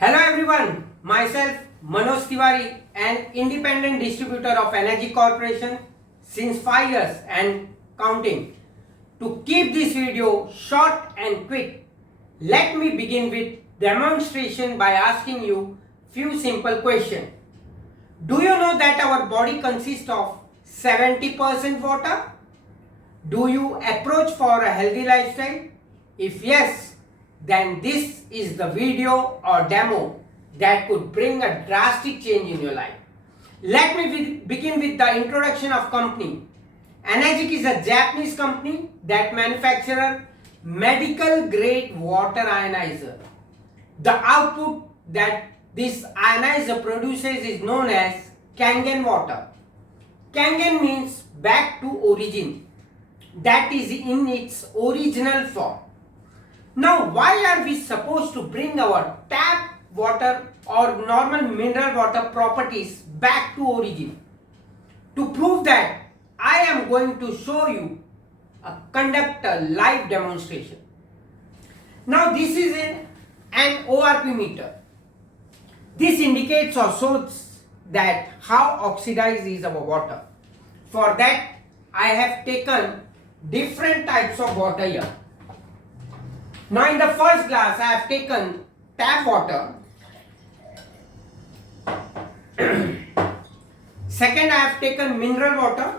Hello everyone, myself Manoj Tiwari, an independent distributor of Energy Corporation since 5 years and counting. To keep this video short and quick, let me begin with demonstration by asking you few simple questions. Do you know that our body consists of 70% water? Do you approach for a healthy lifestyle? If yes, then this is the video or demo that could bring a drastic change in your life. Let me begin with the introduction of company. Energic is a Japanese company that manufactures medical grade water ionizer. The output that this ionizer produces is known as Kangen water. Kangen means back to origin, that is in its original form. Now, why are we supposed to bring our tap water or normal mineral water properties back to origin? To prove that, I am going to show you conduct a live demonstration. Now, this is an ORP meter. This indicates or shows that how oxidized is our water. For that, I have taken different types of water here. Now in the first glass I have taken tap water. Second I have taken mineral water.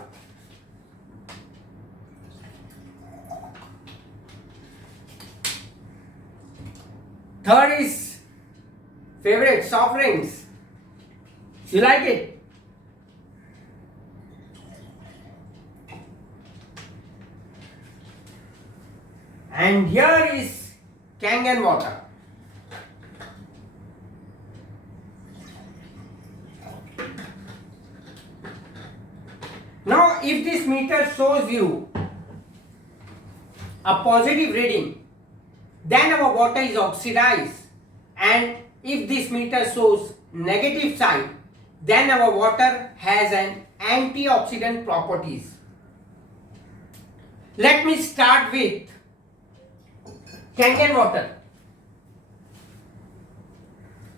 Third is favorite soft drinks. You like it? And here is Kangen water. Now if this meter shows you a positive reading, then our water is oxidized, and if this meter shows negative sign, then our water has an antioxidant properties. Let me start with Kangen water.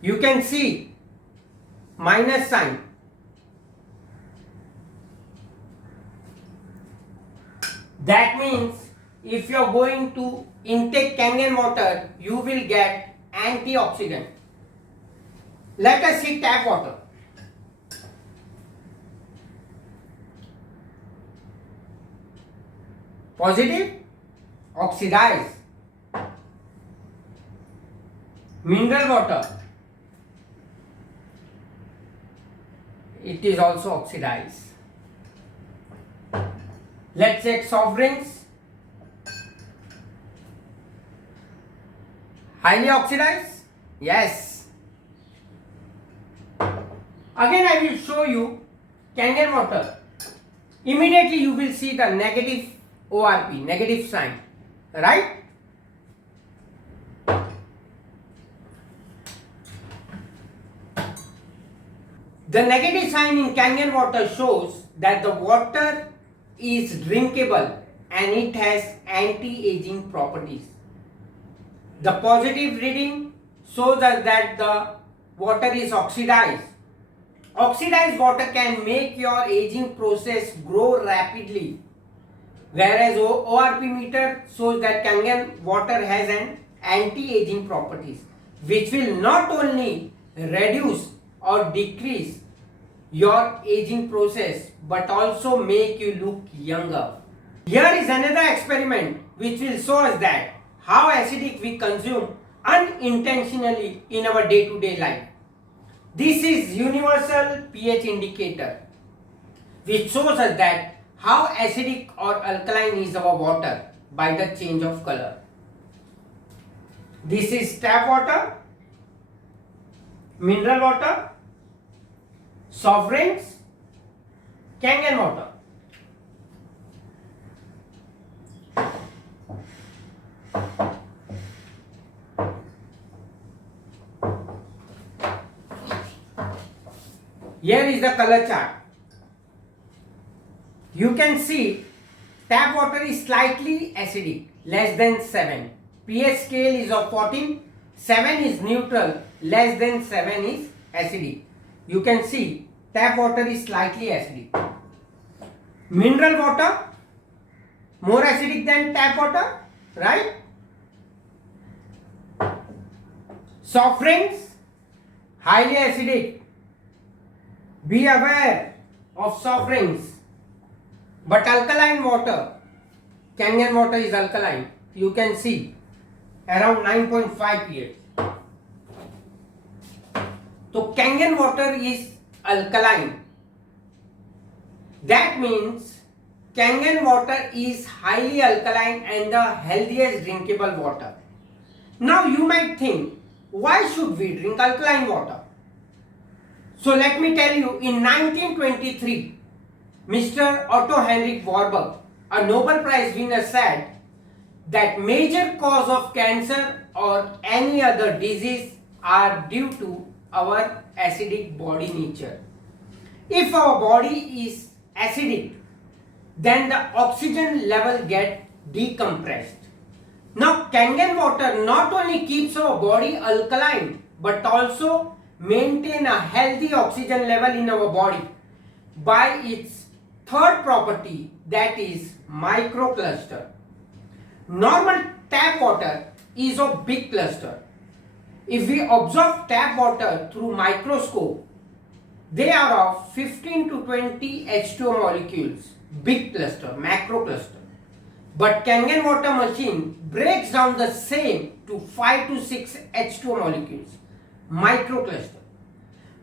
You can see minus sign. That means if you are going to intake Kangen water, you will get antioxidant. Let us see tap water. Positive, oxidized. Mineral water, it is also oxidized. Let's check soft drinks. Highly oxidized? Yes. Again I will show you Kangen water. Immediately you will see the negative ORP, negative sign, right? The negative sign in Kangen water shows that the water is drinkable and it has anti-aging properties. The positive reading shows us that the water is oxidized. Oxidized water can make your aging process grow rapidly, whereas ORP meter shows that Kangen water has an anti-aging properties, which will not only reduce or decrease your aging process but also make you look younger. Here is another experiment which will show us that how acidic we consume unintentionally in our day-to-day life. This is universal pH indicator which shows us that how acidic or alkaline is our water by the change of color. This is tap water, mineral water, soft drinks, Kangen water. Here is the color chart. You can see tap water is slightly acidic, less than 7. pH scale is of 14. 7 is neutral, less than 7 is acidic. You can see tap water is slightly acidic. Mineral water more acidic than tap water, right? Soft drinks highly acidic. Be aware of soft drinks. But alkaline water, Kangen water is alkaline. You can see around 9.5 pH. So Kangen water is alkaline. That means Kangen water is highly alkaline and the healthiest drinkable water. Now you might think, why should we drink alkaline water? So let me tell you, in 1923, Mr. Otto Heinrich Warburg, a Nobel Prize winner, said that major cause of cancer or any other disease are due to our acidic body nature. If our body is acidic, then the oxygen level get decompressed. Now Kangen water not only keeps our body alkaline but also maintain a healthy oxygen level in our body by its third property, that is microcluster. Normal tap water is of big cluster. If we observe tap water through microscope, they are of 15 to 20 H2O molecules, big cluster, macro cluster. But Kangen water machine breaks down the same to 5 to 6 H2O molecules, microcluster.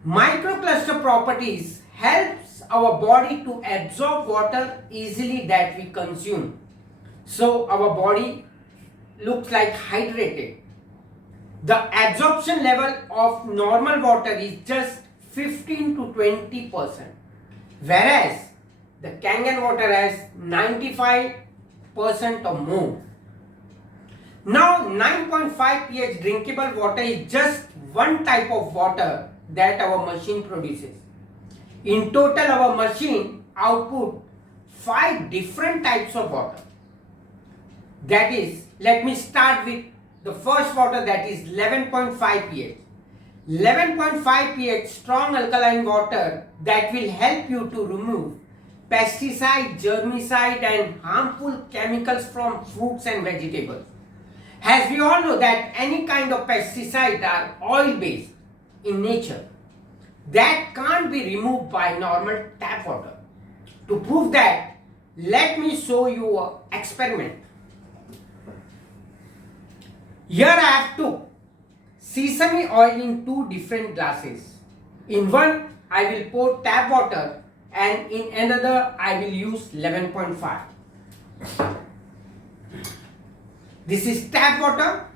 Microcluster properties helps our body to absorb water easily that we consume. So our body looks like hydrated. The absorption level of normal water is just 15 to 20%, whereas the Kangen water has 95% or more. Now 9.5 pH drinkable water is just one type of water that our machine produces. In total our machine output 5 different types of water. That is, let me start with the first water, that is 11.5 pH. 11.5 pH strong alkaline water that will help you to remove pesticide, germicide and harmful chemicals from fruits and vegetables. As we all know that any kind of pesticide are oil based in nature that can't be removed by normal tap water. To prove that, let me show you an experiment. Here I have took sesame oil in 2 different glasses. In one I will pour tap water and in another I will use 11.5. This is tap water.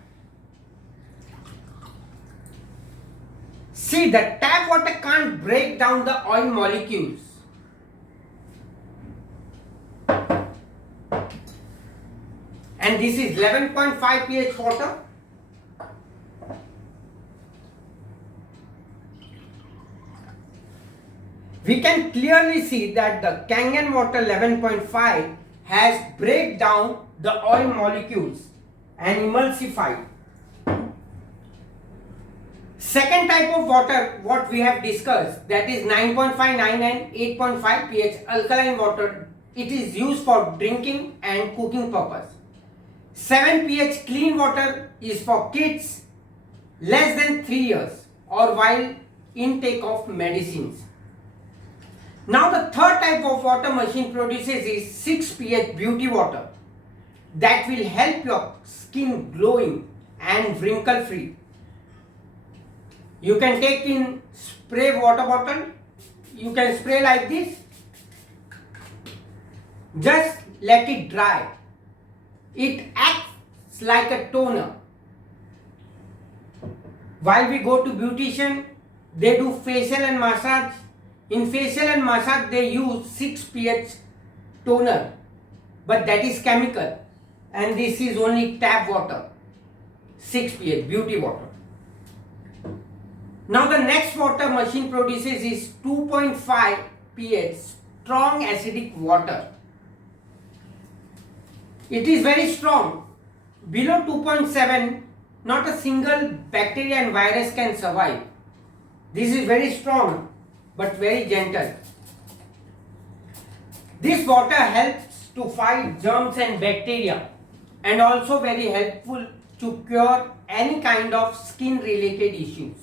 See, the tap water can't break down the oil molecules. And this is 11.5 pH water. We can clearly see that the Kangen water 11.5 has break down the oil molecules and emulsified. Second type of water what we have discussed, that is 9.5, 9 and 8.5 pH alkaline water. It is used for drinking and cooking purpose. 7 pH clean water is for kids less than 3 years or while intake of medicines. Now the third type of water machine produces is 6 pH beauty water that will help your skin glowing and wrinkle free. You can take in spray water bottle. You can spray like this. Just let it dry. It acts like a toner. While we go to beautician, they do facial and massage. In facial and massage they use 6 pH toner, but that is chemical, and this is only tap water, 6 pH beauty water. Now the next water machine produces is 2.5 pH strong acidic water. It is very strong. Below 2.7 not a single bacteria and virus can survive. This is very strong but very gentle. This water helps to fight germs and bacteria and also very helpful to cure any kind of skin related issues.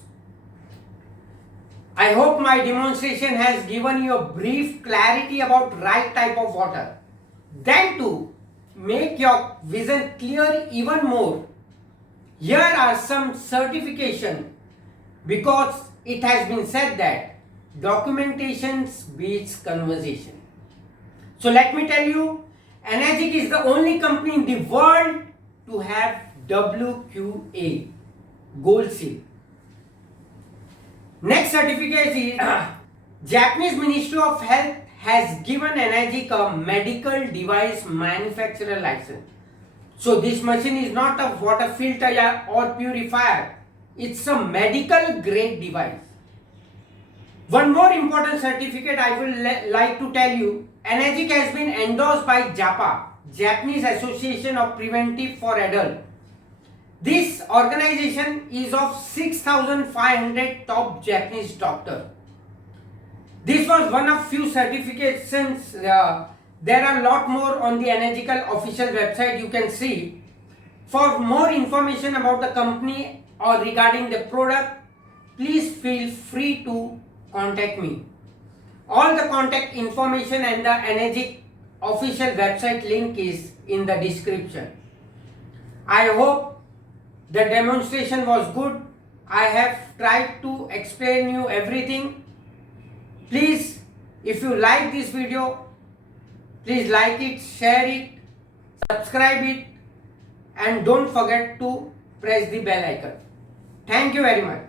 I hope my demonstration has given you a brief clarity about right type of water. Then to make your vision clear even more, here are some certification, because it has been said that documentation beats conversation. So let me tell you, Energic is the only company in the world to have WQA, Gold Seal. Next certificate is Japanese Ministry of Health has given Energic a medical device manufacturer license. So this machine is not a water filter or purifier. It's a medical grade device. One more important certificate I will like to tell you. Energic has been endorsed by JAPA, Japanese Association of Preventive for Adult. This organization is of 6,500 top Japanese doctors. This was one of few certifications. There are a lot more on the Energical official website you can see. For more information about the company or regarding the product, please feel free to contact me. All the contact information and the Energic official website link is in the description. I hope the demonstration was good. I have tried to explain you everything. Please, if you like this video, please like it, share it, subscribe it, and don't forget to press the bell icon. Thank you very much.